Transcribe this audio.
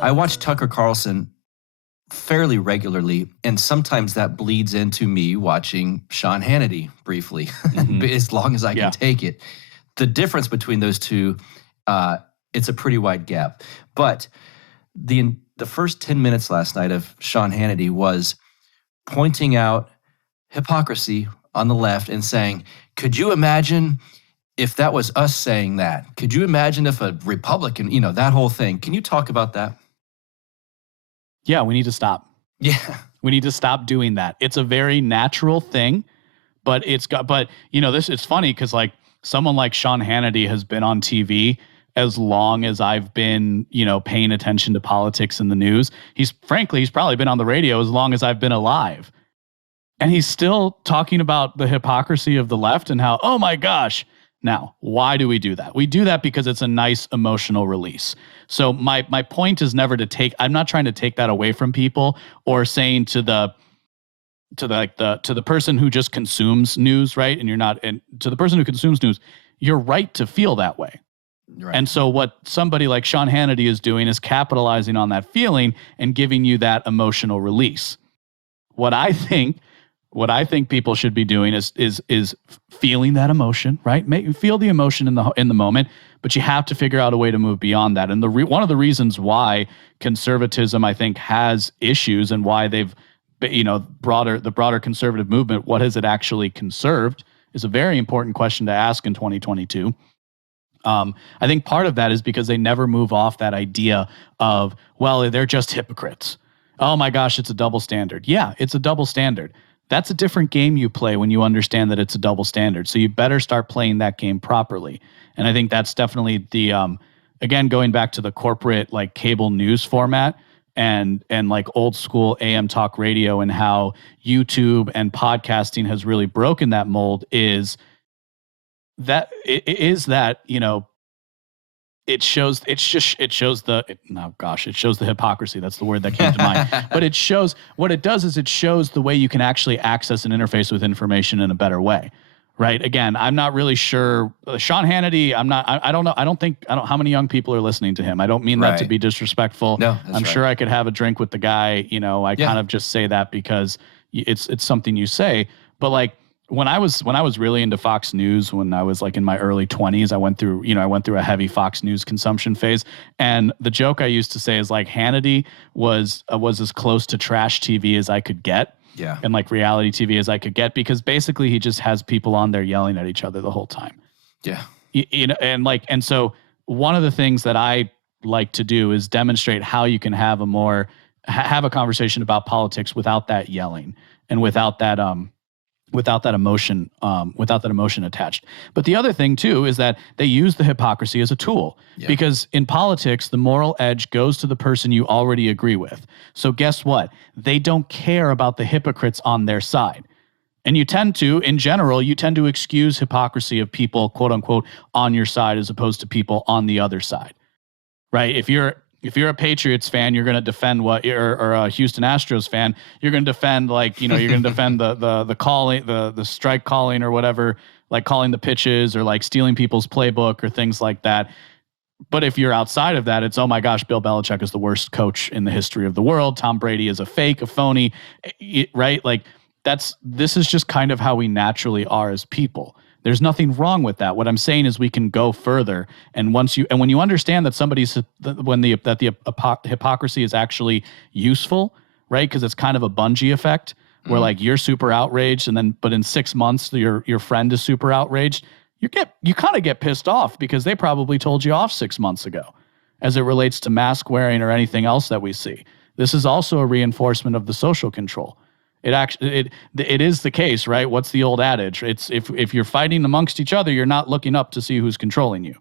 I watch Tucker Carlson fairly regularly, and sometimes that bleeds into me watching Sean Hannity briefly, as long as I can take it. The difference between those two, it's a pretty wide gap. But the first 10 minutes last night of Sean Hannity was pointing out hypocrisy on the left and saying, could you imagine if that was us saying that? Could you imagine if a Republican, that whole thing? Can you talk about that? Yeah, we need to stop. Yeah. We need to stop doing that. It's a very natural thing, but it's funny because like someone like Sean Hannity has been on TV as long as I've been, paying attention to politics and the news. He's probably been on the radio as long as I've been alive. And he's still talking about the hypocrisy of the left and how, oh my gosh. Now, why do we do that? We do that because it's a nice emotional release. So my point is never to I'm not trying to take that away from people or saying to the person who just consumes news, right? And to the person who consumes news, you're right to feel that way. Right. And so what somebody like Sean Hannity is doing is capitalizing on that feeling and giving you that emotional release. What I think people should be doing is feeling that emotion, right? Feel the emotion in the moment, but you have to figure out a way to move beyond that. And one of the reasons why conservatism, I think, has issues and why they've, the broader conservative movement, what has it actually conserved, is a very important question to ask in 2022. I think part of that is because they never move off that idea of, well, they're just hypocrites. Oh my gosh, it's a double standard. Yeah, it's a double standard. That's a different game you play when you understand that it's a double standard. So you better start playing that game properly. And I think that's definitely the, again, going back to the corporate like cable news format and like old school AM talk radio and how YouTube and podcasting has really broken that mold it shows the hypocrisy. That's the word that came to mind. But it shows, what it does is it shows the way you can actually access and interface with information in a better way. Right. Again, I'm not really sure. Sean Hannity, I don't know how many young people are listening to him. I don't mean that to be disrespectful. No, I'm sure I could have a drink with the guy. I kind of just say that because it's something you say. But like, when I was really into Fox News, when I was like in my early 20s, I went through a heavy Fox News consumption phase. And the joke I used to say is like Hannity was as close to trash TV as I could get. Yeah. And like reality TV as I could get, because basically he just has people on there yelling at each other the whole time. Yeah. And so one of the things that I like to do is demonstrate how you can have a conversation about politics without that yelling and without that emotion attached. But the other thing too is that they use the hypocrisy as a tool, because in politics, the moral edge goes to the person you already agree with. So guess what? They don't care about the hypocrites on their side. And in general, you tend to excuse hypocrisy of people, quote unquote, on your side as opposed to people on the other side, right? If you're a Patriots fan, you're going to defend or a Houston Astros fan, you're going to defend you're going to defend the calling, the strike calling or whatever, like calling the pitches or like stealing people's playbook or things like that. But if you're outside of that, it's, oh my gosh, Bill Belichick is the worst coach in the history of the world. Tom Brady is a fake, a phony, right? Like this is just kind of how we naturally are as people. There's nothing wrong with that. What I'm saying is we can go further. And when you understand that the hypocrisy is actually useful, right? Because it's kind of a bungee effect where like you're super outraged, but in 6 months your friend is super outraged. You kind of get pissed off because they probably told you off 6 months ago, as it relates to mask wearing or anything else that we see. This is also a reinforcement of the social control. It is the case, right? What's the old adage? It's if you're fighting amongst each other, you're not looking up to see who's controlling you.